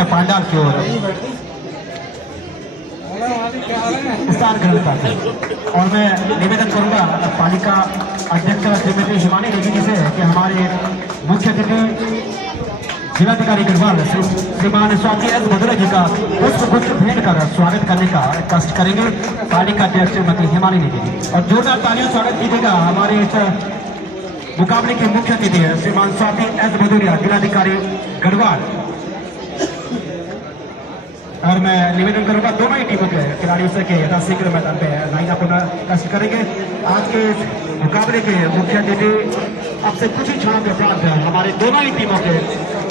मुख्य पांडाल की ओर विस्तार करता है। और मैं निवेदन करूंगा पालिका अध्यक्ष श्रीमती हिमानी रेड्डी जी से कि हमारे मुख्य अतिथि जिलाधिकारी गढ़वाल श्रीमान स्वाति एस भदौरिया जी का पुष्पगुच्छ भेंट कर स्वागत करने का कष्ट करेंगे पालिका अध्यक्ष श्रीमती हिमानी रेड्डी जी। और जोरदार तालियों स्वागत कीजिएगा हमारे इस मुकाबले के मुख्य अतिथि श्रीमान स्वाति एस भदौरिया जिलाधिकारी गढ़वाल। और मैं निवेदन करूंगा दोनों ही टीमों के खिलाड़ियों से कि यथाशीघ्र मैदान पे लाइन अप होना कष्ट करेंगे। आज के मुकाबले के मुख्य अतिथि अब से कुछ ही क्षणों के बाद हमारे दोनों ही टीमों के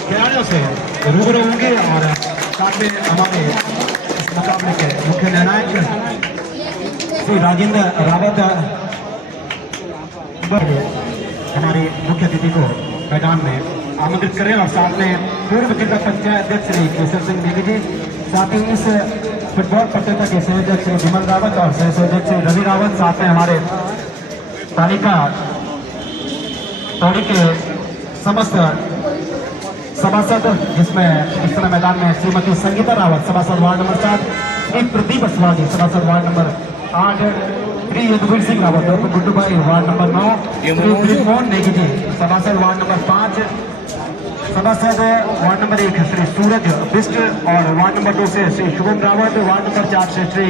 खिलाड़ियों से रूबरू होंगे और साथ में हमारे इस मुकाबले के मुख्य निर्णायक श्री राजेंद्र रावत हमारे मुख्य अतिथि को मैदान में आमंत्रित करें। और साथ में पूर्व जिला पंचायत अध्यक्ष श्री केशव सिंह नेगी जी, साथ ही इस फुटबॉल प्रतियोगिता के संयोजक श्री विमल रावत और सह संयोजक श्री रवि रावत, साथ में हमारे पालिका टोली के समस्त सभासद, जिसमें इस समय मैदान में श्रीमती संगीता रावत सभासद वार्ड नंबर 7, श्री प्रदीप असवागी सभासद वार्ड नंबर 8, श्री यदुवीर सिंह रावत और गुड्डू भाई वार्ड नंबर 9, श्री ब्रिजमोहन नेगी जी सभासद वार्ड नंबर 5, सभासद वार्ड नंबर 1 श्री सूरज बिस्ट और वार्ड नंबर 2 से श्री शुभम रावत, वार्ड नंबर 4 से श्री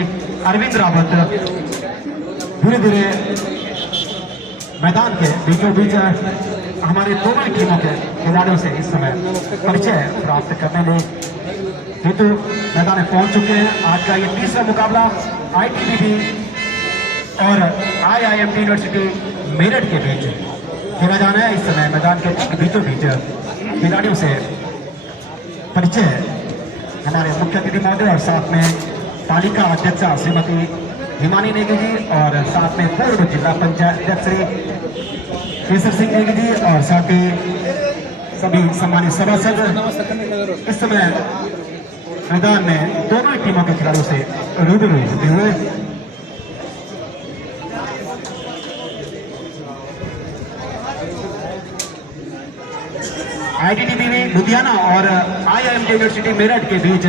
अरविंद रावत धीरे धीरे मैदान के बीचों बीच हमारे दोनों टीमों के खिलाड़ियों से इस समय परिचय प्राप्त करने में हेतु मैदान में पहुंच चुके हैं। आज का ये तीसरा मुकाबला ITBP और IIMT यूनिवर्सिटी मेरठ के बीच खेला जाना है। इस समय मैदान के बीचों बीच खिलाड़ियों से परिचय हमारे मुख्य अतिथि महोदय और साथ में पालिका अध्यक्षा श्रीमती हिमानी नेगी जी और साथ में पूर्व जिला पंचायत अध्यक्ष श्री केशव सिंह नेगी जी और साथ ही सभी सम्मानित सभासद इस समय मैदान में दोनों टीमों के खिलाड़ियों से रूबरू होते हुए ITBP लुधियाना और IIMT यूनिवर्सिटी मेरठ के बीच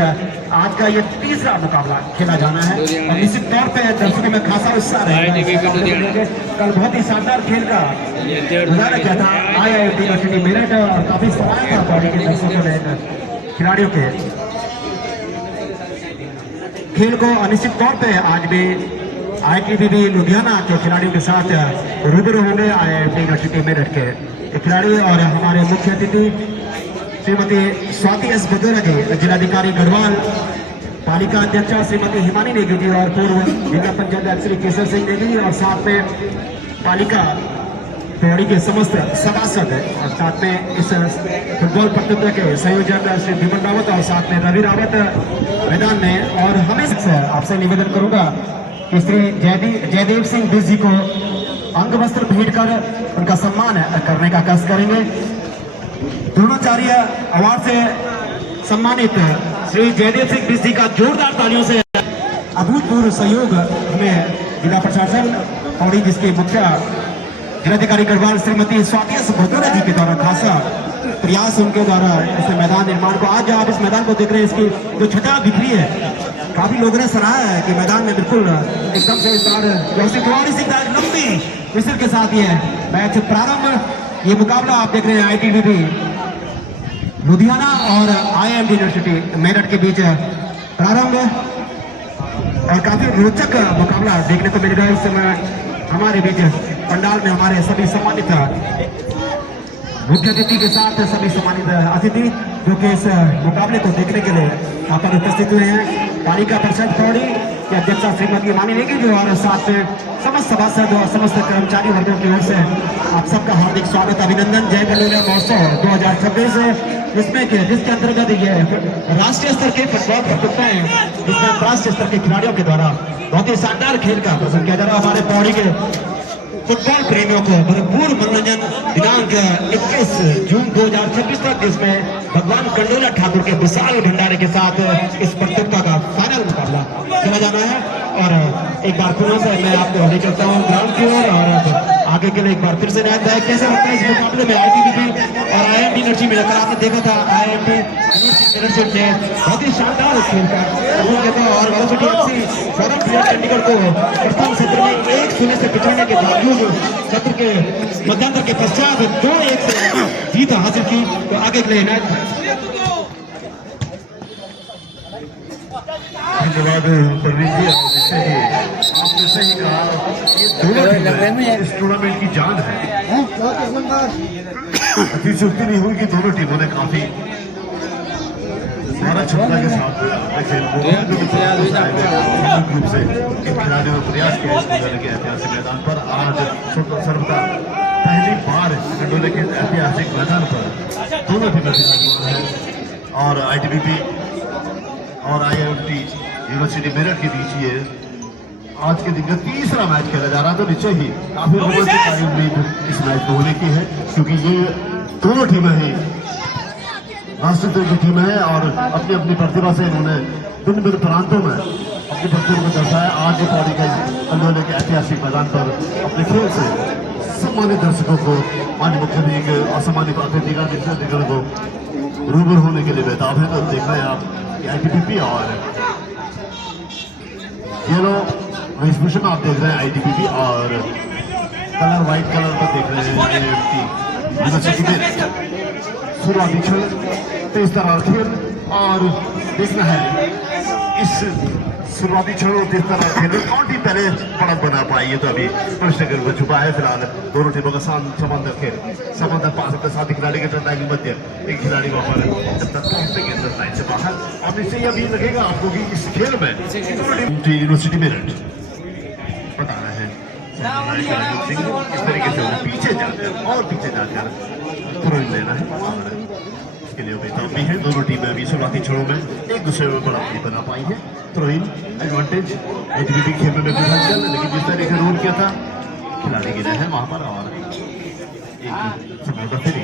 आज का ये तीसरा मुकाबला खेला जाना है। और निश्चित तौर पे दर्शकों में खासा उत्साह रहेगा। कल बहुत ही शानदार खेल का गुजारा किया था IIMT यूनिवर्सिटी मेरठ और काफी सवाल था बॉडी के दर्शकों ने खिलाड़ियों के खेल को। निश्चित तौर पे आज भी ITBP लुधियाना के खिलाड़ियों के साथ रूबरू होंगे IIMT यूनिवर्सिटी मेरठ के खिलाड़ी और हमारे मुख्य अतिथि श्रीमती स्वाति एस भदौरिया जी जिलाधिकारी गढ़वाल, पालिका अध्यक्षा श्रीमती हिमानी नेगी जी और पूर्व जिला पंचायत अध्यक्ष श्री केशव सिंह नेगी और साथ में पालिका टोली के समस्त सभासद और साथ में इस फुटबॉल प्रतियोगिता के संयोजक श्री विमल रावत और साथ में रवि रावत मैदान में। और हमें आपसे निवेदन करूंगा कि श्री जयदेव सिंह बिस जी को अंग वस्त्र भेंट कर उनका सम्मान करने का कष्ट करेंगे। द्रोणाचार्य अवार्ड से सम्मानित श्री जयदेव सिंह बिस जी का जोरदार तालियों से अभूतपूर्व सहयोग हमें जिला प्रशासन और जिसके मुख्य जिलाधिकारी गढ़वाल श्रीमती स्वाति एस भदौरिया जी के द्वारा खासा प्रयास उनके द्वारा इस मैदान निर्माण को आज आप इस मैदान को देख रहे हैं, इसकी जो छटा बिखरी है काफी लोगों ने सराहा है कि मैदान में बिल्कुल एकदम से लंबी मिसल के साथ ये मैच प्रारंभ। ये मुकाबला आप देख रहे हैं ITBP लुधियाना और IIMT यूनिवर्सिटी मेरठ के बीच प्रारंभ और काफी रोचक मुकाबला देखने को मिलेगा। इस समय हमारे बीच पंडाल में हमारे सभी सम्मानित मुख्य अतिथि के साथ सभी सम्मानित अतिथि जो कि इस मुकाबले को देखने के लिए यहाँ पर उपस्थित हुए हैं। पालिका परिषद टोली के अध्यक्षा श्रीमती हिमानी नेगी जी और साथ में समस्त सभासद और समस्त कर्मचारी वर्गों की ओर से आप सबका हार्दिक स्वागत अभिनंदन। जय बल्लेला महोत्सव 2026 जिसके अंतर्गत ये राष्ट्रीय स्तर के फुटबॉल प्रतियोगिताएं जिसमें अंतर्राष्ट्रीय स्तर के खिलाड़ियों के द्वारा बहुत ही शानदार खेल का प्रदर्शन किया जा रहा है। हमारे पौड़ी के फुटबॉल प्रेमियों को भरपूर मनोरंजन दिनांक 21 जून 2026 तक, जिसमें भगवान कंडोला ठाकुर के विशाल भंडारे के साथ इस प्रतियोगिता का फाइनल मुकाबला खेला जाना है। और एक बार पुनः से मैं आपको ले चलता हूँ ग्राउंड की ओर और आगे के लिए एक बार फिर से न्याय है। कैसे लगता है इस मुकाबले में ITBP और IMT एनर्जी में? कल आपने देखा था IMT एनर्जी ने बहुत ही शानदार खेल का और Velocity FC forum player Chandigarh को प्रथम सत्र में 1-0 से पिछड़ने के बावजूद सत्र के मध्यांतर के पश्चात 2-1 से जीत हासिल की। तो आगे के लिए धन्यवाद परवीन जी। जैसे कि आपने सही कहा, दोनों टीमें इस टूर्नामेंट की जान है। अतिशयोक्ति नहीं हुई कि दोनों टीमों ने काफी हमारा क्षमता के साथ रूप से इन खिलाड़ियों ने प्रयास किया इस खंडोले के ऐतिहासिक मैदान पर। आज सर्वदा पहली बार खंडोले के ऐतिहासिक मैदान पर दोनों टीमें विराजमान है और ITBP और IMT यूनिवर्सिटी मेरठ के बीच ये आज के दिन का तीसरा मैच खेला जा रहा है। तो निश्चय ही काफी रोमांचकारी उम्मीद इस मैच को होने की है, क्योंकि ये दोनों टीमें ही राष्ट्रीय स्तर की टीमें हैं और अपनी अपनी प्रतिभा से इन्होंने भिन्न भिन्न प्रांतों में अपनी प्रतिभा को दर्शाया। आज ये पौड़ी के खंडोले के ऐतिहासिक मैदान पर अपने खेल से सम्मानित दर्शकों को, माननीय मुख्य असामान्य अतिथिगण को रूबरू होने के लिए बेताब है। तो देख रहे हैं आप ITBP और येलो वेशभूषा में आप देख रहे हैं ITBP और कलर व्हाइट कलर पर देख रहे हैं IMT यूनिवर्सिटी में। शुरुआती क्षण तेज तरार खेल और देखना है इस शुरुआती क्षण और तेज तरार खेल में कौन टीम पहले बढ़त बना पाई है। तो अभी प्रश्न के रूप छुपा है। फिलहाल दोनों टीमों का समांतर खेल, समांतर पास अपने साथी खिलाड़ी के टर्न मध्य एक खिलाड़ी वहां पर जब तक पहुंचते के लाइन से बाहर। और इससे यह भी लगेगा आपको कि इस खेल में यूनिवर्सिटी मेरठ बता रहे हैं इस तरीके से पीछे जाकर और पीछे जाकर थ्रो लेना है और इसके लिए बेहतर भी है। दोनों टीमें अभी शुरुआती क्षणों में एक दूसरे में बड़ा नहीं बना पाई है। थ्रो इन एडवांटेज ITBP खेल में कुछ हलचल, लेकिन जिस तरीके से रोल किया था खिलाड़ी गिरे हैं वहां पर और एक समय का फिर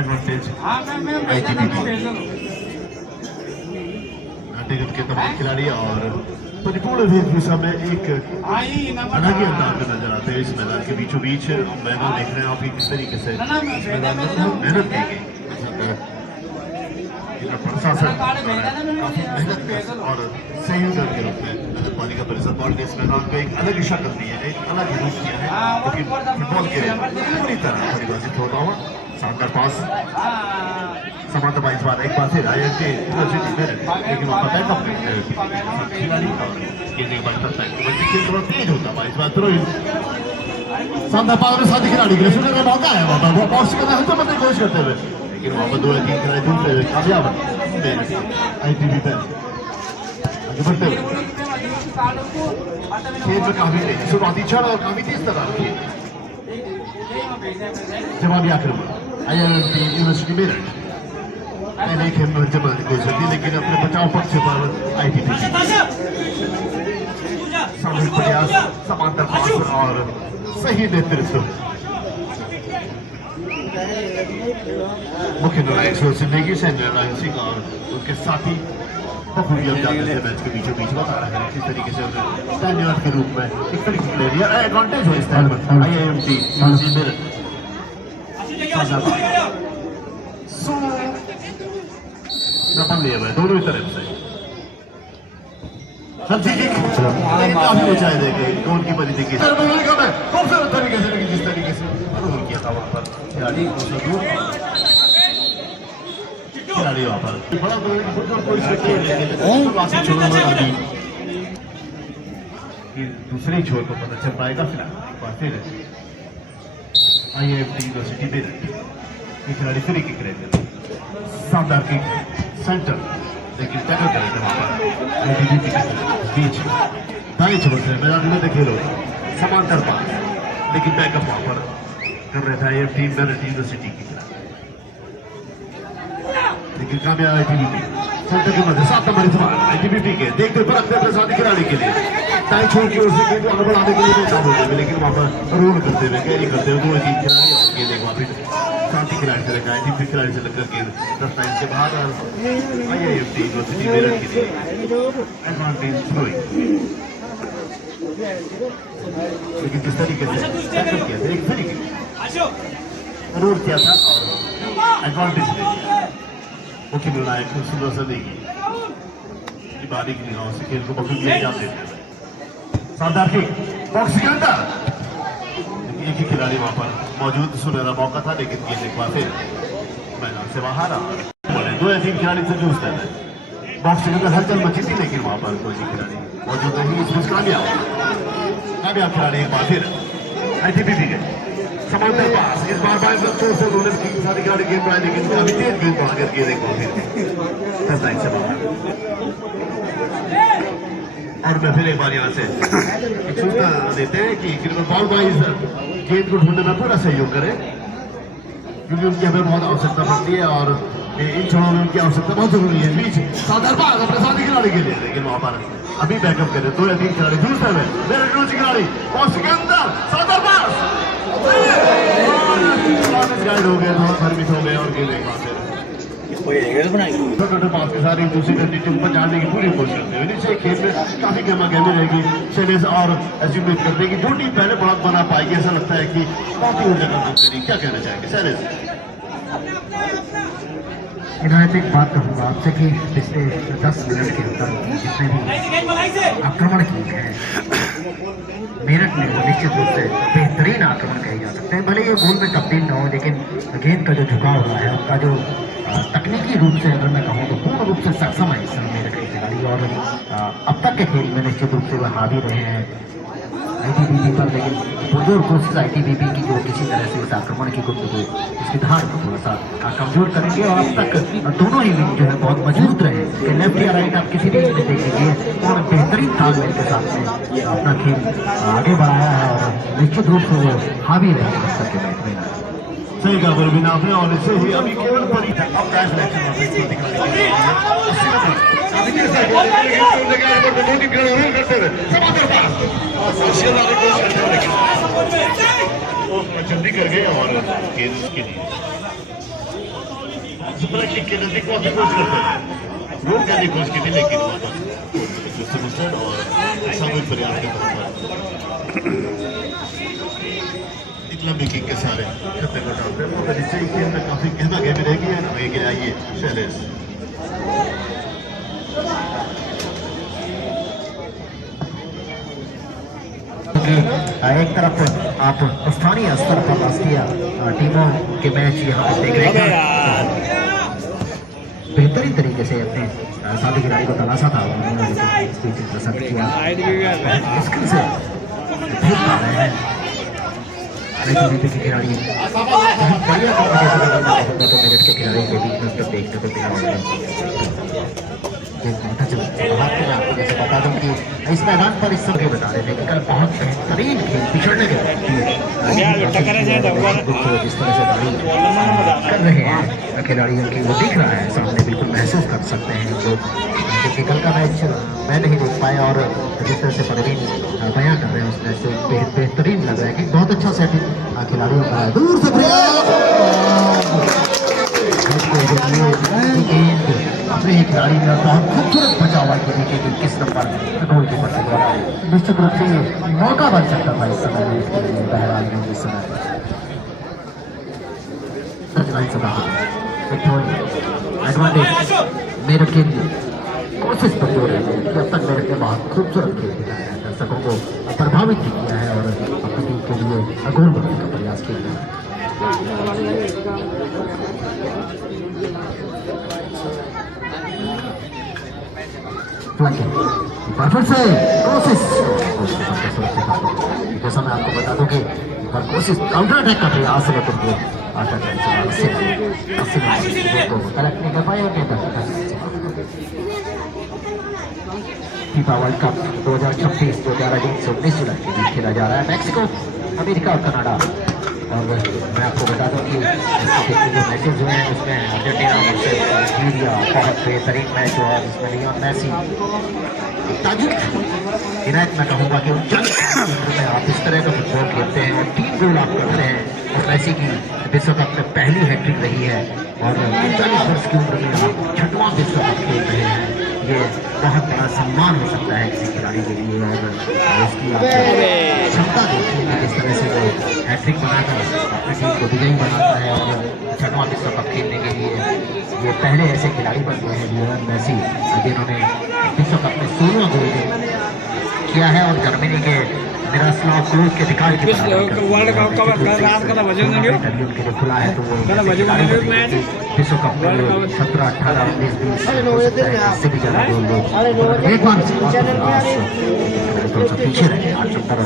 एडवांटेज ITBP नाट्यगत के तमाम खिलाड़ी और परिपूर्ण वेशभूषा में एक अलग ही अंदाज में नजर आते हैं इस मैदान के बीचों बीच। मैदान देख रहे हैं आप किस तरीके से इस मैदान में मेहनत की गई, प्रशासन काफी मेहनत और सहयोग के रूप में नगर पालिका परिषद बोर्ड ने इस मैदान को एक अलग ही शक्ल दी है, एक अलग ही रूप दिया है, क्योंकि फुटबॉल के पूरी तरह परिभाषित होता हुआ शानदार पास समांतर बार इस बार एक बार फिर IMT यूनिवर्सिटी मेरठ, लेकिन वहाँ पता है खिलाड़ी और ये बार करता है थोड़ा तेज होता है इस बार। थ्रो शानदार पास में साथी खिलाड़ी के लिए सुनने का मौका है वहाँ पर वो बॉक्स करना है तो मत कोशिश करते हुए, लेकिन वहाँ पर 2 या 3 खिलाड़ी दूर से कामयाब ITBP पे आगे बढ़ते हुए खेल में काफी तेज शुरुआती क्षण और काफी तेज तरह की जवाबी आक्रमण IMT यूनिवर्सिटी मेरठ पहले खेल में जमाने की कोशिश की, लेकिन अपने बचाव पक्ष पर ITBP सामूहिक प्रयास, समांतर पास और सही नेतृत्व मुख्य नारायण सिंह सैन्य नारायण सिंह और उनके साथी बखूबी अब जाते थे मैच के बीचों बीच बता रहे हैं किस तरीके से उन्हें स्टैंडर्ड के रूप में एक तरीके से ले लिया एडवांटेज हो इस टाइम पर IMT यूनिवर्सिटी मेरठ नफल लिए हुए दोनों ही तरफ से काफी ऊंचाई देके गोल की परिधि की खूबसूरत तरीके से, लेकिन जिस तरीके से रोल किया था वहां पर खिलाड़ी वहां पर बड़ा दूसरी छोर को पता चल पाएगा। फिर IMT यूनिवर्सिटी मेरठ खिलाड़ी फ्री किक रहे शानदार किक सेंटर, लेकिन टैकल करेगा वहां पर ITBP के बीच दाएं छोर से मैदान में देखे लोग समांतर पास, लेकिन बैकअप वहां पर कर रहे थे IMT मेरठ यूनिवर्सिटी की, लेकिन कामयाब ITBP सेंटर के मध्य 7 नंबर इस बार ITBP के देखते परखते अपने साथी खिलाड़ी के लिए दाएं छोर की ओर से गेंद आगे बढ़ाने के लिए बेताब होते हुए, लेकिन वहां पर रोल करते हुए कैरी करते हुए 2-3 खिलाड़ी और गेंद एक बार फिर साथी खिलाड़ी से लगा ITBP खिलाड़ी से लगकर गेंद 10 लाइन से बाहर IMT यूनिवर्सिटी मेरठ के लिए एडवांटेज थ्रोइंग लेकिन किस तरीके से टैकल किया था, एक तरीके जरूर किया था और एडवांटेज ले लिया। मुख्य निर्णायक सुंदर सा देगी बारीक निगाहों से खेल को पकड़ लिया जाते थे। शानदार किक बॉक्स के अंदर, एक ही खिलाड़ी वहां पर मौजूद, सुनहरा मौका था लेकिन गेंद एक बार फिर मैदान से बाहर आ बोले 2 या 3 खिलाड़ी से जूझते रहे। बॉक्स के अंदर हलचल मची थी लेकिन वहां पर कोई खिलाड़ी मौजूद नहीं, इसमें कामयाब खिलाड़ी एक बार फिर आईटीबीपी के समांतर पास, इस बार बाइस से उन्होंने सारी खिलाड़ी गेंद बढ़ाई लेकिन काफी तेज गेंद बढ़ा कर गेंद एक बार फिर 10 लाइन से बाहर। और मैं फिर एक बार यहाँ से एक सूचना देते हैं कि बॉल बॉयज गेंद को ढूंढने में पूरा सहयोग करें क्योंकि उनकी हमें बहुत आवश्यकता पड़ती है और इन क्षणों में उनकी आवश्यकता बहुत जरूरी है। बीच साधार पास अपने साथी खिलाड़ी के लिए, लेकिन वहां पर अभी बैकअप करें 2 या 3 खिलाड़ी दूसरे में मेरे रोज खिलाड़ी बॉक्स के अंदर साधार पास गाइड हो गए, थोड़ा भरमित हो गए और गेंद एक बार छोटे पास के साथ एक दूसरे की टीम पर जाने की पूरी कोशिश करते हैं। नीचे खेल में काफी गहमा गहमी रहेगी शैलेश और ऐसी उम्मीद करते हैं कि जो टीम पहले बहुत बना पाएगी, ऐसा लगता है कि बहुत ही ऊर्जा कर देगी। क्या कहना चाहेंगे शैलेश? इनायत, एक बात कहूँगा आपसे कि पिछले 10 मिनट के अंदर जितने भी आक्रमण किए हैं मेरठ में, वो निश्चित रूप से बेहतरीन आक्रमण कहे जा सकते हैं। भले ये गोल में तब्दील न हो, लेकिन गेंद का जो झुकाव हुआ है, उनका जो तकनीकी रूप से अगर मैं कहूँ तो पूर्ण रूप से सक्षम है इस समय मेरठ के खिलाड़ी। और अब तक के खेल में निश्चित रूप से वह हावी रहे हैं आईटीबीपी पर, लेकिन बुजुर्ग कोशिश आईटीबीपी की जो किसी तरह से इस आक्रमण की गुप्त को, इसकी धार को थोड़ा सा कमजोर करेंगे। और अब तक दोनों ही विंग जो है बहुत मजबूत रहे, लेफ्ट या राइट आप किसी भी में देख लीजिए, और बेहतरीन तालमेल के साथ में अपना खेल आगे बढ़ाया है और निश्चित रूप से वो हावी रहे बस्तर के मैच में। सही कहा बोल बिना आपने, और इससे ही अभी केवल परी अब कैश जल्दी कर गए और गेंद के लिए के नजदीक पहुंचने की कोशिश करते थे, रोक करने की कोशिश की थी लेकिन और सामूहिक प्रयास के तौर लंबी किक के सारे खतरे को डालते हैं। मगर इससे खेल में काफी गहमा गहमी रहेगी है ना। ये आइए शैलेश, एक तरफ आप स्थानीय स्तर पर राष्ट्रीय टीमों के मैच यहाँ पर देख रहे हैं, बेहतरीन तरीके से अपने साथी खिलाड़ी को तलाशा था, उन्होंने स्पीच प्रस्तुत किया, मुश्किल से भेज पा रहे हैं आईटीबीपी के खिलाड़ी। बढ़िया तो मेरठ के खिलाड़ियों के बीच में उसको देखने को मिला। आपको जैसे बता दूं कि इस मैदान पर इस समय बता रहे थे कि कल बहुत बेहतरीन खेल पिछड़ने के जिस तरह से कर रहे हैं खिलाड़ियों की, वो दिख रहा है सामने, बिल्कुल महसूस कर सकते हैं जो, क्योंकि कल का मैच मैं नहीं देख पाया और जिस तरह से परवीन बयां कर रहे हैं उस मैच से बेहतरीन लग रहा है कि बहुत अच्छा सेटिंग खिलाड़ियों का है। दूर से अपने ही खिलाड़ी ने बहुत खूबसूरत बचा हुआ कि देखिए कि किस नंबर गोल कीपर के द्वारा निश्चित रूप से मौका बन सकता था इस समय में, इसके लिए बहरहाल में इस समय एडवांटेज मेरठ के लिए कोशिश पर जोर है। जब तक मेरठ ने बहुत खूबसूरत खेल दिखाया है, दर्शकों को प्रभावित भी किया है और अपनी टीम के लिए गोल बनाने का प्रयास किया है। फिर से कोशिश, जैसा मैं आपको बता दूं कि कोशिश काउंटर अटैक का प्रयास है तुमको आशा कलेक्ट नहीं कर पाए। फीफा वर्ल्ड कप 2026 2019 से 19 जुलाई के बीच खेला जा रहा है मैक्सिको, अमेरिका और कनाडा। और मैं आपको बता दूं कि जो मैचेज हुए हैं उसमें अर्जेंटीना वर्सेस नाइजीरिया बहुत बेहतरीन मैच हुआ है, जिसमें लियोन मेसी ताजुब इनायत मैं कहूँगा कि आप इस तरह का फुटबॉल खेलते हैं और 3 गोल आप करते हैं और मेसी की विश्व कप में पहली हैट्रिक रही है और 39 वर्ष की उम्र में आप 6वां विश्व कप खेल रहे हैं। ये बहुत बड़ा सम्मान हो सकता है किसी खिलाड़ी के लिए। और उसकी क्षमता देखिए कि किस तरह से वो हैट्रिक बनाकर अपनी टीम को विजयी बनाता है। और 6वां विश्व कप खेलने के लिए ये पहले ऐसे खिलाड़ी बन गए हैं लियोनेल मेसी जिन्होंने विश्व कप में 16 गोल किया है और जर्मनी के मिरोस्लाव क्लोज के अधिकार की वर्ल्ड कप का रात का बजन नहीं उनके लिए खुला है। तो वो विश्व कप में 17, 18, 19, 20 इससे भी ज्यादा गोल लोग एक बार थोड़ा सा पीछे रहे 8 नंबर।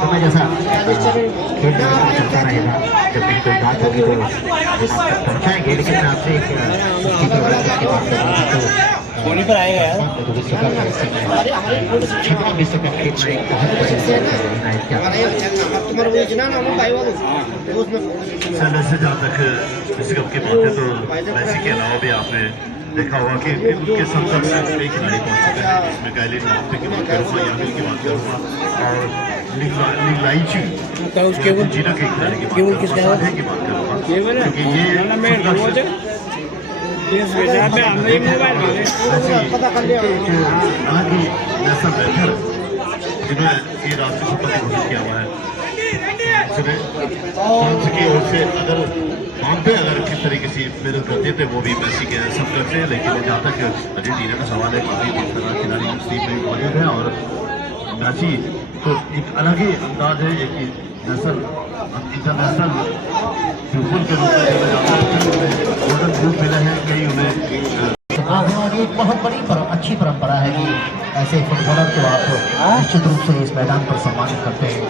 तो मैं जैसा खेल चलता रहेगा जब कहीं कोई बात होगी तो पहुँचाएंगे। लेकिन मैं आपसे एक फोन पर आएगा यार। छठवां विश्व कप खेल में बहुत से जहाँ तक विश्व कप की बात है तो मेसी के अलावा भी आपने देखा होगा कि उनके संपर्क से कई खिलाड़ी पहुंच चुके हैं। इसमें कैलिन मबाप्पे की बात करूँगा, यामिल की बात करूँगा और लिलाइची जीना के खिलाड़ी की बात करूँगा क्योंकि ये जिन्होंने ये राष्ट्रीय शपथ घोषित किया हुआ है फ्रांस की ओर से अगर मानते अगर किस तरीके से मेहनत करते थे वो भी मेसी के संपर्क से। लेकिन जहाँ तक अर्जेंटीना का सवाल है काफी खिलाड़ी इस टीम में मौजूद है और मेसी तो एक अलग ही अंदाज है एक नेशनल इंटरनेशनल फ्यूचर के रूप में गोल्डन बूट मिले हैं कई उन्हें। और एक बहुत बड़ी अच्छी परंपरा है कि ऐसे फुटबॉलर को आप निश्चित रूप से इस मैदान पर सम्मानित करते हैं।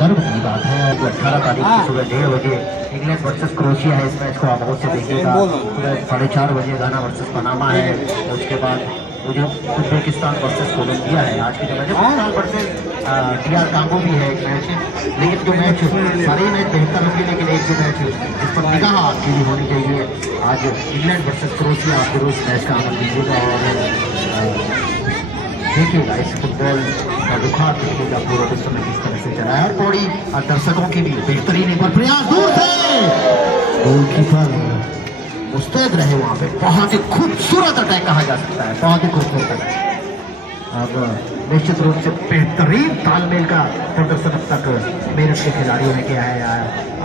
गर्व की बात है। 18 तारीख की सुबह 1:30 बजे इंग्लैंड वर्सेस क्रोएशिया है। इस मैच को आप अवश्य देखिएगा। सुबह 4:30 बजे गाना वर्सेस पनामा है। उसके बाद जो उज्बेकिस्तान वर्सेस कोलंबिया है आज की जो match Pakistan versus DR Congo भी है एक मैच। लेकिन जो मैच सारे मैच बेहतर होंगे लेकिन एक जो मैच जिस पर निगाह आपकी भी होनी चाहिए आज इंग्लैंड वर्सेस क्रोएशिया। आप जरूर इस मैच का आनंद लीजिएगा और देखिएगा इस फुटबॉल का रुखार देखिएगा पूरे विश्व में किस तरह से चला है। और बड़ी दर्शकों की भी बेहतरीन एक बार प्रयास दूर से गोलकीपर मुस्तैद रहे वहाँ पे। बहुत ही खूबसूरत अटैक कहा जा सकता है, बहुत ही खूबसूरत अटैक। अब निश्चित रूप से बेहतरीन तालमेल का प्रदर्शन अब तक मेरठ के खिलाड़ियों ने किया है।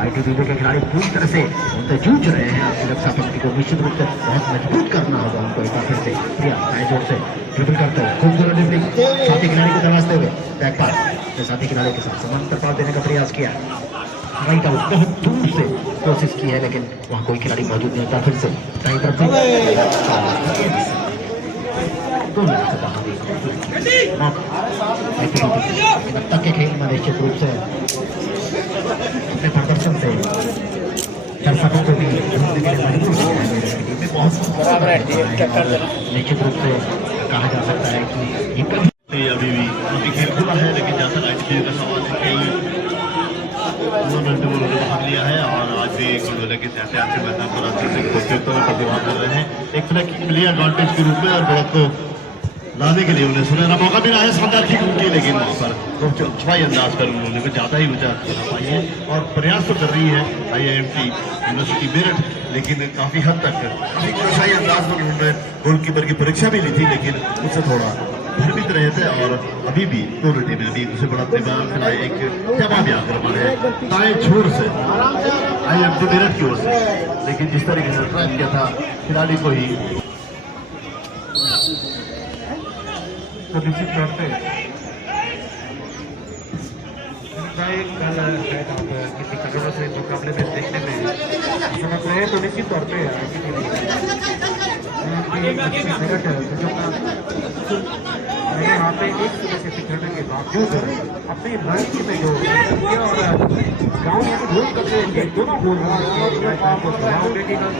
ITBB के खिलाड़ी पूरी तरह से उनसे जूझ रहे हैं। आपकी रक्षा पंक्ति को निश्चित रूप से बहुत मजबूत करना होगा उनको। एक बार फिर से प्रिया जोर से ड्रिबल करते हुए खूबसूरत ड्रिबलिंग साथी खिलाड़ी को दबाते हुए बैक पास साथी खिलाड़ी के साथ समांतर पास देने का प्रयास किया। वहीं का बहुत दूर से कोशिश की है लेकिन वहाँ कोई खिलाड़ी मौजूद नहीं था। फिर से दाईं तरफ से अब तक के खेल में निश्चित रूप से अपने प्रदर्शन से दर्शकों को भी बहुत निश्चित रूप से कहा जा सकता है कि ये अभी भी काफी खेल खुला है। लेकिन जहाँ तक ITBB का सवाल है कई टूर्नामेंट में उन्होंने भाग लिया है और आज भी गुलवेला के ऐसे मैदान पर अच्छे से प्रतियोगिता में प्रतिभाग कर रहे हैं एक तरह की प्लेयर एडवांटेज के रूप में और बढ़त को लाने के लिए उन्हें सुनहरा मौका मिला है। शानदार किक उनकी लेकिन वहाँ पर अच्छाई अंदाज पर उन्होंने कुछ ज़्यादा ही ऊंचा खेला पाई है और प्रयास तो कर रही है IIMT यूनिवर्सिटी मेरठ। लेकिन काफी हद तक काफी अच्छाई अंदाज में उन्होंने गोलकीपर की परीक्षा भी ली थी लेकिन उससे थोड़ा भ्रमित रहे थे। और अभी भी दोनों टीमें अभी उसे बड़ा खिलाए एक जवाबी आक्रमण है दाएं छोर से IIMT मेरठ की ओर से। लेकिन जिस तरीके से ट्रैप किया था खिलाड़ी को ही तो निश्चित तौर पे कल शायद आप किसी खबरों से मुकाबले में देखने में समझ रहे हैं तो निश्चित तौर पे यहाँ पे एक सुबह से करने के बावजूद अपनी रणनीति में जो और गाँव में गोल करते हैं दोनों गोल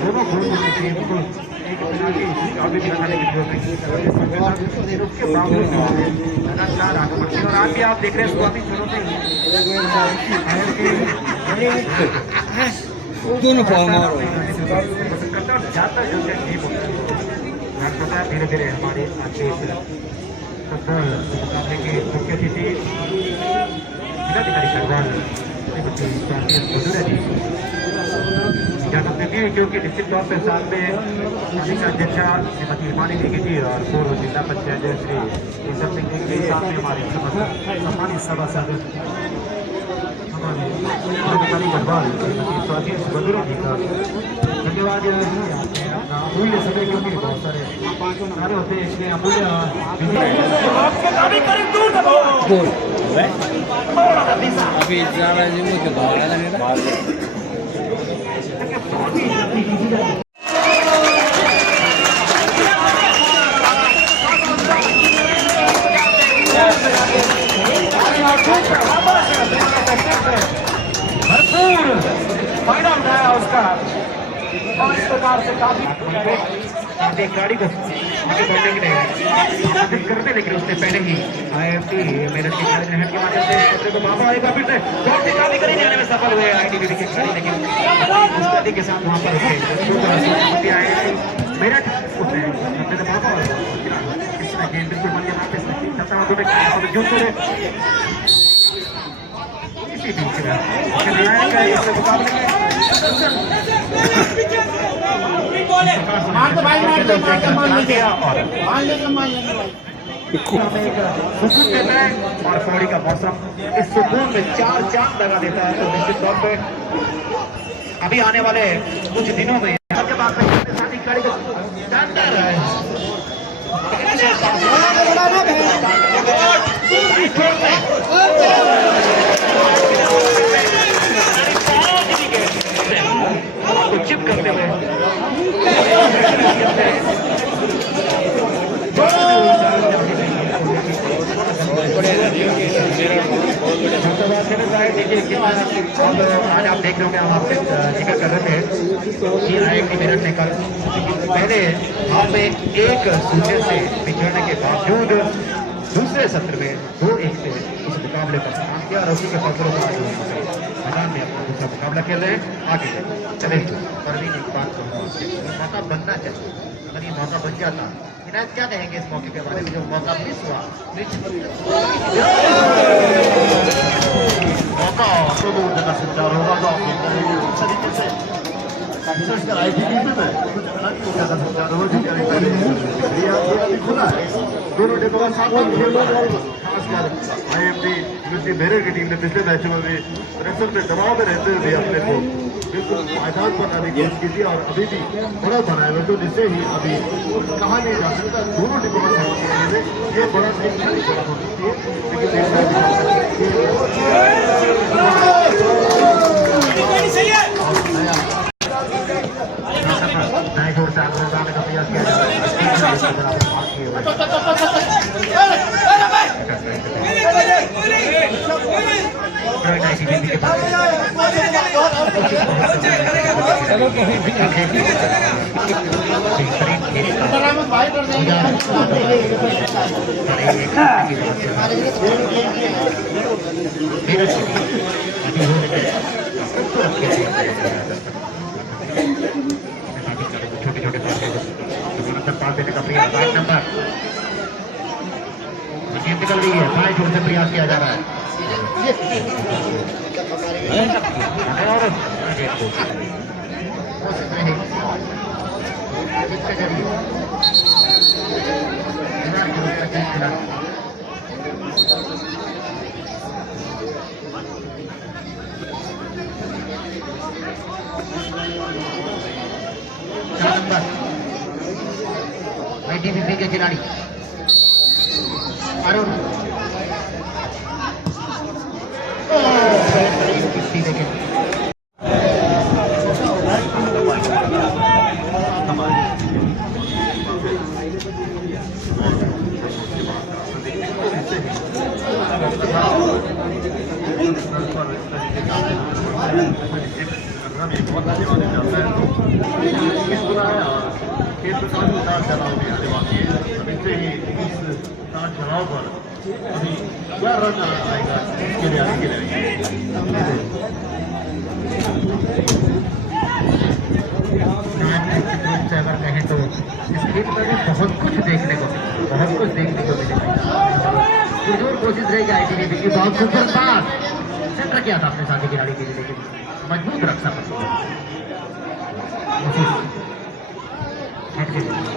दोनों गोल होने चाहिए बिल्कुल एक आगे दिखाने की जरूरत नहीं। उसके बावजूद लगातार आक्रमण किया और आज भी आप देख रहे हैं शुरुआती छोरों से दोनों ज्यादा जो धीरे धीरे हमारे आज के मुकाबले के मुख्य अतिथि जिलाधिकारी सरदार श्रीमती स्वाति मधुरा जी इसलिए क्योंकि निश्चित तौर पर साथ में किसी का अध्यक्ष श्रीमती हिमानी देगी जी और पूर्व जिला पंचायत श्री केशव सिंह जी के साथ में हमारे सम्मानित सभासद हमारे गढ़वाल श्रीमती स्वाधीन बंदुरा जी का धन्यवाद। अमूल्य समय क्योंकि बहुत सारे कार्य होते हैं इसलिए अमूल्य अभी ज़्यादा जिम्मे के दौड़ा था मेरा भरपूर फायदा उठाया उसका और इस प्रकार से काफी गाड़ी को आगे बढ़ने के लिए आमंत्रित करते, लेकिन उससे पहले ही IFT मेरठ की खिलाड़ी नेहट के माध्यम से खतरे को मापा एक बार फिर से दौड़ से काफी करीब जाने में सफल हुए ITBP के खिलाड़ी, लेकिन उस गति के साथ वहां पर उठे मेरठ उठे खतरे को मापा और इसमें गेंद बिल्कुल बन के वापस जुट गए इसी बीच में मुकाबले में सुकून देता है और पौड़ी का मौसम इस सुकून में चार चांद लगा देता है। तो निश्चित तौर पर अभी आने वाले कुछ दिनों में के बाद गाड़ी का स्टैंडर्ड है चिप करते हुए आज आप देख रहे होंगे, हम आपसे जिक्र कर रहे थे कि IIT मेरठ ने कल पहले हाफ में 1 शून्य से पिछड़ने के बावजूद दूसरे सत्र में 2-1 से इस मुकाबले पर स्थान किया और उसी के फैसलों को मैदान में अपना दूसरा मुकाबला खेल रहे हैं। आगे चले परवीन इकबाल को मौका बनना चाहिए, अगर ये मौका बन जाता इनायत क्या कहेंगे इस मौके के बारे में जो मौका मिस हुआ? मौका तो बहुत जगह से चार होगा तो आप तरीके से विशेषकर ITBP में कुछ अलग ही जगह से चार होगा खुला है दोनों टेबल साथ खासकर IMT यूनिवर्सिटी मेरठ की टीम ने पिछले मैचों में भी दरअसल में दबाव में रहते हुए अपने को बिल्कुल मैदान पर आने की कोशिश की थी और अभी भी बड़ा बनाए हुए तो जिससे ही अभी कहा नहीं जा सकता दोनों टीमों में ये बड़ा एक खड़ी जगह हो सकती है, नए जोर से आगे बढ़ाने का प्रयास किया जा रहा छोटे छोटे पास देने का प्रयास नंबर निकल रही है, बाएं जोर से प्रयास किया जा रहा है और ITBP के खिलाड़ी अरुण देखें चढ़ाव पर अभी क्या रन आएगा इसके लिए आगे अगर कहें तो इस खेल में भी बहुत कुछ देखने को मिलेगा। पुरजोर कोशिश रहेगी ITBP की, बहुत सुपर पास सेंटर किया था अपने साथी खिलाड़ी के लिए, लेकिन मजबूत रक्षा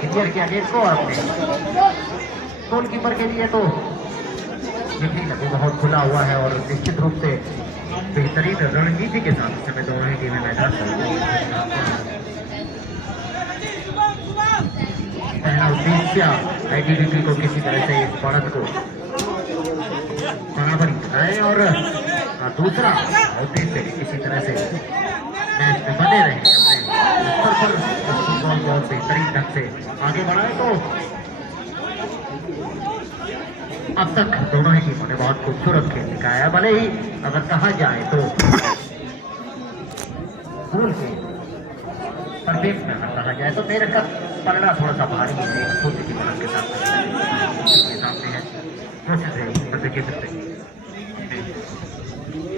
इंडिया के अगेंस्ट को अपने गोलकीपर के लिए तो यही लगे बहुत खुला हुआ है और निश्चित रूप से बेहतरीन रणनीति के साथ इस समय दोनों ही टीमें मैदान पहला उद्देश्य आईटीबीपी को किसी तरह से इस बढ़त को बराबरी बनाए और दूसरा उद्देश्य किसी तरह से मैच में बने रहे अपने स्तर पर फुटबॉल बहुत बेहतरीन ढंग से आगे बढ़ाए। तो अब तक दोनों ही टीमों ने बहुत खूबसूरत खेल दिखाया, भले ही अगर कहा जाए तो गोल के परफेक्ट में अगर कहा जाए तो मेरे का पलड़ा थोड़ा सा भारी है छोटी की मदद के साथ सामने है। कोशिश है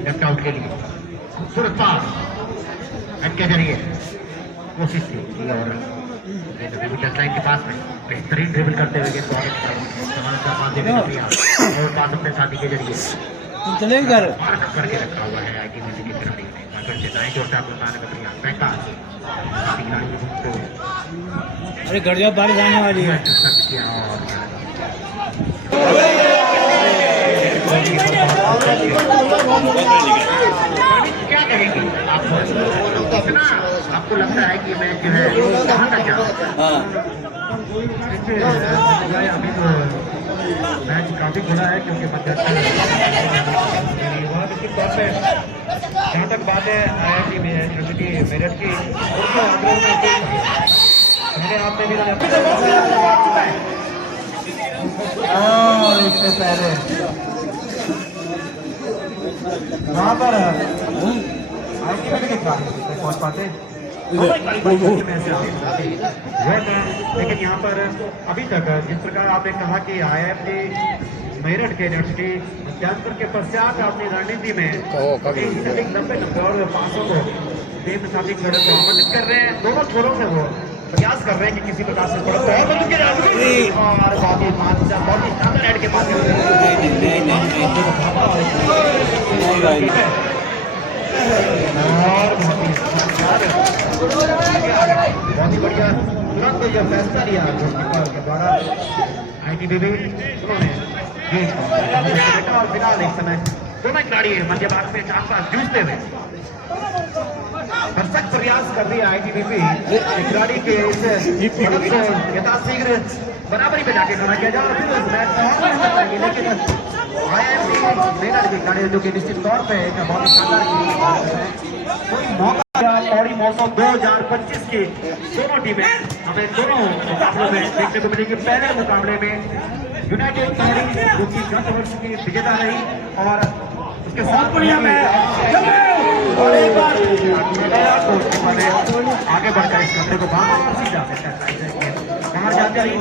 लेफ्ट आउट के लिए खूबसूरत पास के जरिए कोशिश थी और लाइन के पास में बेहतरीन ड्रिबल करते हुए और पास अपने साथी के जरिए करके रखा हुआ है आईटीबीपी के खिलाड़ी ने दाएं जोर से आपने का प्रयास पैंतालीस अरे घर जाओ, बारिश आने वाली है। क्या करेंगे आपको लगता है कि मैच जो है कहाँ तक जाएगा? अभी तो मैच काफी खुला है क्योंकि जहाँ तक बात है IIT में यूनिवर्सिटी मेरठ की और इससे पहले वहाँ पर IIT के पहुँच पाते लेकिन यहाँ पर अभी तक जिस प्रकार आपने कहा कि IIT मेरठ के यूनिवर्सिटी मध्यांतर के पश्चात अपनी रणनीति में लंबे नंबर और 500 को टीम काफी आमंत्रित कर रहे हैं। दोनों छोरों से वो प्रयास कर रहे हैं कि किसी प्रकार से और बहुत ही शानदार हेड के माध्यम से और बहुत ही बढ़िया तुरंत जो फैसला लिया के द्वारा आईटीबीपी उन्होंने और फिलहाल एक समय दोनों खिलाड़ी मध्य भाग में आसपास जूझते हुए भरसक प्रयास कर रही है आईटीबीपी खिलाड़ी के इस यथाशीघ्र बराबरी पे जाके खड़ा किया जाए और फिर उस मैच में लेकिन IIT मेरठ के खिलाड़ी जो कि निश्चित तौर पे एक बहुत शानदार कोई मौका पौड़ी महोत्सव 2025 की दोनों टीमें हमें दोनों मुकाबलों में देखने को मिलेगी। पहले मुकाबले में यूनाइटेड पौड़ी जो कि गत वर्ष की विजेता रही और उसके साथ और एक बार आगे बढ़कर इस खतरे को बाहर जाते ही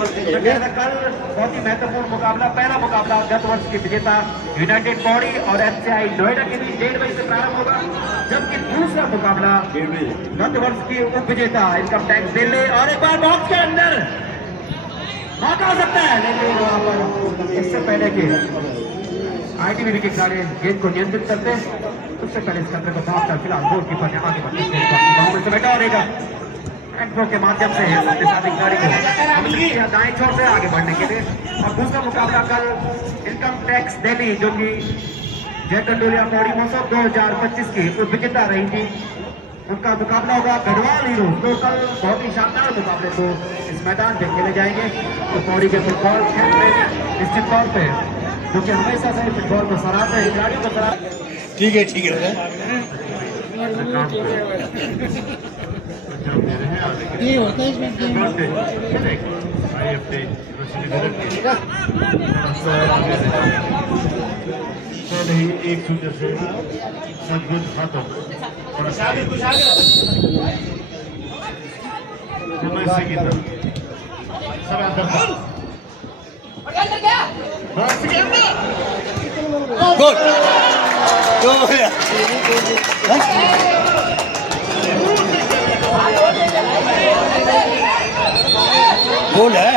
कल बहुत ही महत्वपूर्ण मुकाबला पहला मुकाबला गत वर्ष की विजेता यूनाइटेड पौड़ी और FCI नोएडा के बीच 1:30 बजे से प्रारंभ होगा, जबकि दूसरा मुकाबला गत वर्ष की उप विजेता इनकम टैक्स दिल्ली और एक बार बॉक्स के अंदर मौका हो सकता है लेकिन वहां पर इससे पहले के IIT के खिलाड़ी गेंद को नियंत्रित करते उससे पहले इस खतरे को बाहर कर फिलहाल गोलकीपर ने आगे बढ़ते समेटा रहेगा एंट्रो के माध्यम से खिलाड़ी को दाएं छोर से आगे बढ़ने के लिए। और दूसरा मुकाबला कल इनकम टैक्स दिल्ली जो कि जय कंडोलिया पौड़ी महोत्सव 2025 की उप विजेता रही थी, उनका मुकाबला होगा गढ़वाल हीरो। तो कल बहुत ही शानदार मुकाबले तो इस मैदान पे खेले जाएंगे। तो पौड़ी के फुटबॉल खेल में निश्चित तौर पे जो कि हमेशा से फुटबॉल को सराहते हैं, खिलाड़ियों को सराहते। ठीक है ये होता है ही एक सूत्र से मजबूत खत्म और गोल है।